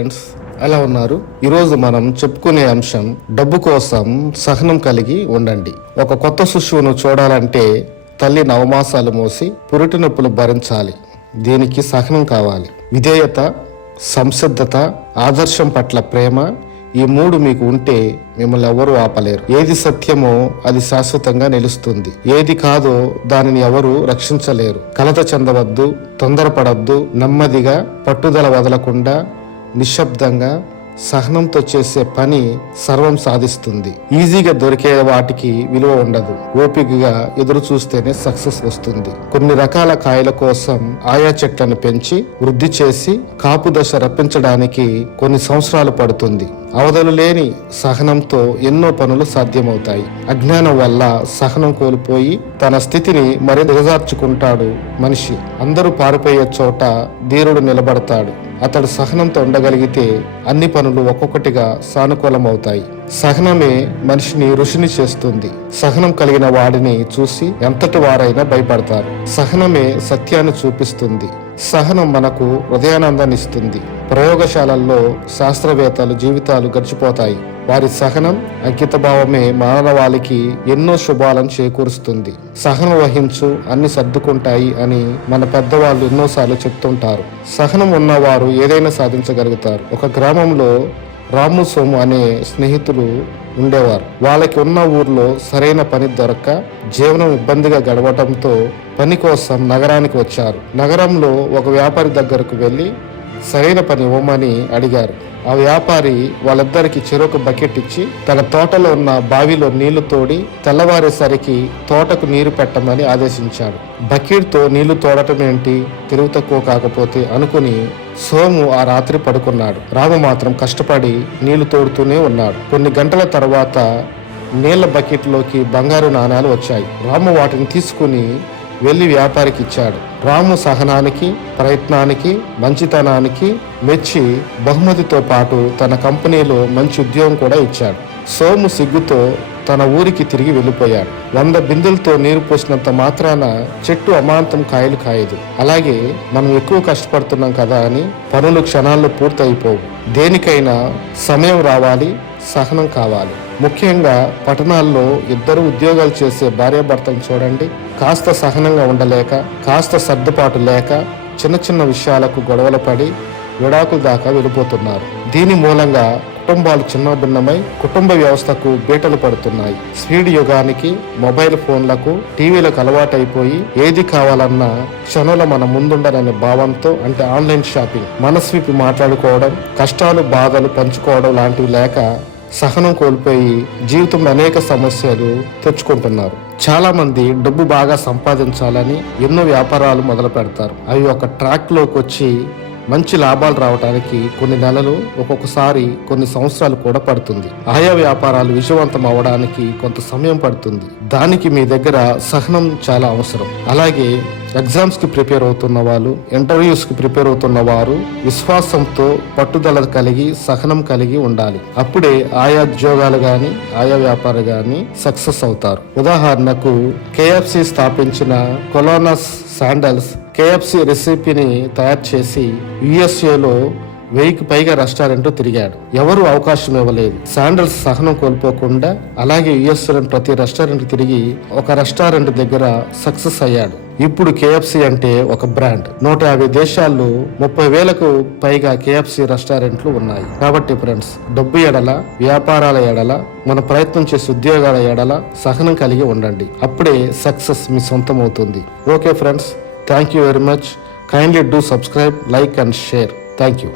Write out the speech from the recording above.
Friends, ఎలా ఉన్నారు? ఈరోజు మనం చెప్పుకునే అంశం డబ్బు కోసం సహనం కలిగి ఉండండి. ఒక కొత్త శిశువును చూడాలంటే తల్లి నవమాసాలు మోసి పురిటి నొప్పులు భరించాలి. దీనికి సహనం కావాలి. విధేయత, సంసిద్ధత, ఆదర్శం పట్ల ప్రేమ, ఈ మూడు మీకు ఉంటే మిమ్మల్ని ఎవరు ఆపలేరు. ఏది సత్యమో అది శాశ్వతంగా నిలుస్తుంది. ఏది కాదో దానిని ఎవరు రక్షించలేరు. కలత చెందవద్దు, తొందరపడద్దు. నెమ్మదిగా, పట్టుదల వదలకుండా, నిశ్శబ్దంగా, సహనంతో చేసే పని సర్వం సాధిస్తుంది. ఈజీగా దొరికే వాటికి విలువ ఉండదు. ఓపికగా ఎదురు చూస్తేనే సక్సెస్ వస్తుంది. కొన్ని రకాల కాయల కోసం ఆయా చెట్లను పెంచి వృద్ధి చేసి కాపు దశ రప్పించడానికి కొన్ని సంవత్సరాలు పడుతుంది. అవధులు లేని సహనంతో ఎన్నో పనులు సాధ్యమవుతాయి. అజ్ఞానం వల్ల సహనం కోల్పోయి తన స్థితిని మరి దిగజార్చుకుంటాడు మనిషి. అందరూ పారిపోయే చోట ధీరుడు నిలబడతాడు. అతడు సహనంతో ఉండగలిగితే అన్ని పనులు ఒక్కొక్కటిగా సానుకూలమవుతాయి. సహనమే మనిషిని ఋషిని చేస్తుంది. సహనం కలిగిన వాడిని చూసి ఎంతటి వారైనా భయపడతారు. సహనమే సత్యాన్ని చూపిస్తుంది. సహనం మనకు హృదయానందాన్ని ఇస్తుంది. ప్రయోగశాలల్లో శాస్త్రవేత్తలు జీవితాలు గడిచిపోతాయి. వారి సహనం, అంకితభావమే మానవాళికి ఎన్నో శుభాలను చేకూరుస్తుంది. సహనం వహించు, అన్ని సర్దుకుంటాయి అని మన పెద్దవాళ్ళు ఎన్నోసార్లు చెప్తుంటారు. సహనం ఉన్నవారు ఏదైనా సాధించగలుగుతారు. ఒక గ్రామంలో రాము, సోము అనే స్నేహితులు ఉండేవారు. వాళ్ళకి ఉన్న ఊర్లో సరైన పని దొరక్క జీవనం ఇబ్బందిగా గడవటంతో పని కోసం నగరానికి వచ్చారు. నగరంలో ఒక వ్యాపారి దగ్గరకు వెళ్ళి సరైన పని ఇవ్వమని అడిగారు. ఆ వ్యాపారి వాళ్ళిద్దరికి చెరొక బకెట్ ఇచ్చి తన తోటలో ఉన్న బావిలో నీళ్లు తోడి తెల్లవారేసరికి తోటకు నీరు పెట్టమని ఆదేశించాడు. బకెట్తో నీళ్లు తోడటం ఏంటి, తెలివి తక్కువ కాకపోతే అనుకుని సోము ఆ రాత్రి పడుకున్నాడు. రాము మాత్రం కష్టపడి నీళ్లు తోడుతూనే ఉన్నాడు. కొన్ని గంటల తర్వాత నీళ్ల బకెట్లోకి బంగారు నాణాలు వచ్చాయి. రాము వాటిని తీసుకుని వెళ్లి వ్యాపారికి ఇచ్చాడు. రాము సహనానికి, ప్రయత్నానికి, మంచితనానికి మెచ్చి బహుమతితో పాటు తన కంపెనీలో మంచి ఉద్యోగం కూడా ఇచ్చాడు. సోము సిగ్గుతో తన ఊరికి తిరిగి వెళ్ళిపోయాడు. 100 బిందెలతో నీరు పోసినంత మాత్రాన చెట్టు అమాంతం కాయలు కాయదు. అలాగే మనం ఎక్కువ కష్టపడుతున్నాం కదా అని పనులు క్షణాల్లో పూర్తయిపోవు. దేనికైనా సమయం రావాలి, సహనం కావాలి. ముఖ్యంగా పట్టణాల్లో ఇద్దరు ఉద్యోగాలు చేసే భార్యాభర్తలు చూడండి. కాస్త సహనంగా ఉండలేక, కాస్త సర్దుబాటు లేక చిన్న చిన్న విషయాలకు గొడవలు పడి విడాకుల దాకా వెళ్ళిపోతున్నారు. దీని మూలంగా కుటుంబాలు చిన్నభిన్నమై కుటుంబ వ్యవస్థకు బీటలు పడుతున్నాయి. స్పీడ్ యుగానికి, మొబైల్ ఫోన్లకు, టీవీలకు అలవాటైపోయి ఏది కావాలన్నా క్షణంలో మన ముందుండాలనే భావంతో, అంటే ఆన్లైన్ షాపింగ్, మనస్విపి మాట్లాడుకోవడం, కష్టాలు బాధలు పంచుకోవడం లాంటివి లేక సహనం కోల్పోయి జీవితంలో అనేక సమస్యలు తెచ్చుకుంటున్నారు. చాలా మంది డబ్బు బాగా సంపాదించాలని ఎన్నో వ్యాపారాలు మొదలు పెడతారు. అవి ఒక ట్రాక్ లోకి వచ్చి మంచి లాభాలు రావడానికి కొన్ని నెలలు, ఒక్కొక్కసారి కొన్ని సంవత్సరాలు కూడా పడుతుంది. ఆయా వ్యాపారాలు విజయవంతం అవడానికి కొంత సమయం పడుతుంది. దానికి మీ దగ్గర సహనం చాలా అవసరం. అలాగే ఎగ్జామ్స్ కి ప్రిపేర్ అవుతున్న వాళ్ళు, ఇంటర్వ్యూస్ కి ప్రిపేర్ అవుతున్న వారు విశ్వాసంతో, పట్టుదల కలిగి, సహనం కలిగి ఉండాలి. అప్పుడే ఆయా ఉద్యోగాలు గాని, ఆయా వ్యాపారాలు గాని సక్సెస్ అవుతారు. ఉదాహరణకు KFC స్థాపించిన కొలోనస్ శాండల్స్ KFC రెసిపీని తయారు చేసి USA లో 1000కి పైగా రెస్టారెంట్ తిరిగాడు. ఎవరు అవకాశం ఇవ్వలేదు. శాండల్స్ సహనం కోల్పోకుండా అలాగే US ప్రతి రెస్టారెంట్ తిరిగి ఒక రెస్టారెంట్ దగ్గర సక్సెస్ అయ్యాడు. ఇప్పుడు KFC అంటే ఒక బ్రాండ్. 150 దేశాల్లో 30,000కు పైగా KFC రెస్టారెంట్లు ఉన్నాయి. కాబట్టి ఫ్రెండ్స్, డబ్బు ఎడల, వ్యాపారాల ఎడల, మన ప్రయత్నం చేసే ఉద్యోగాల ఎడల సహనం కలిగి ఉండండి. అప్పుడే సక్సెస్ మీ సొంతం అవుతుంది. Okay friends, thank you very much. Kindly do subscribe, like and share. Thank you.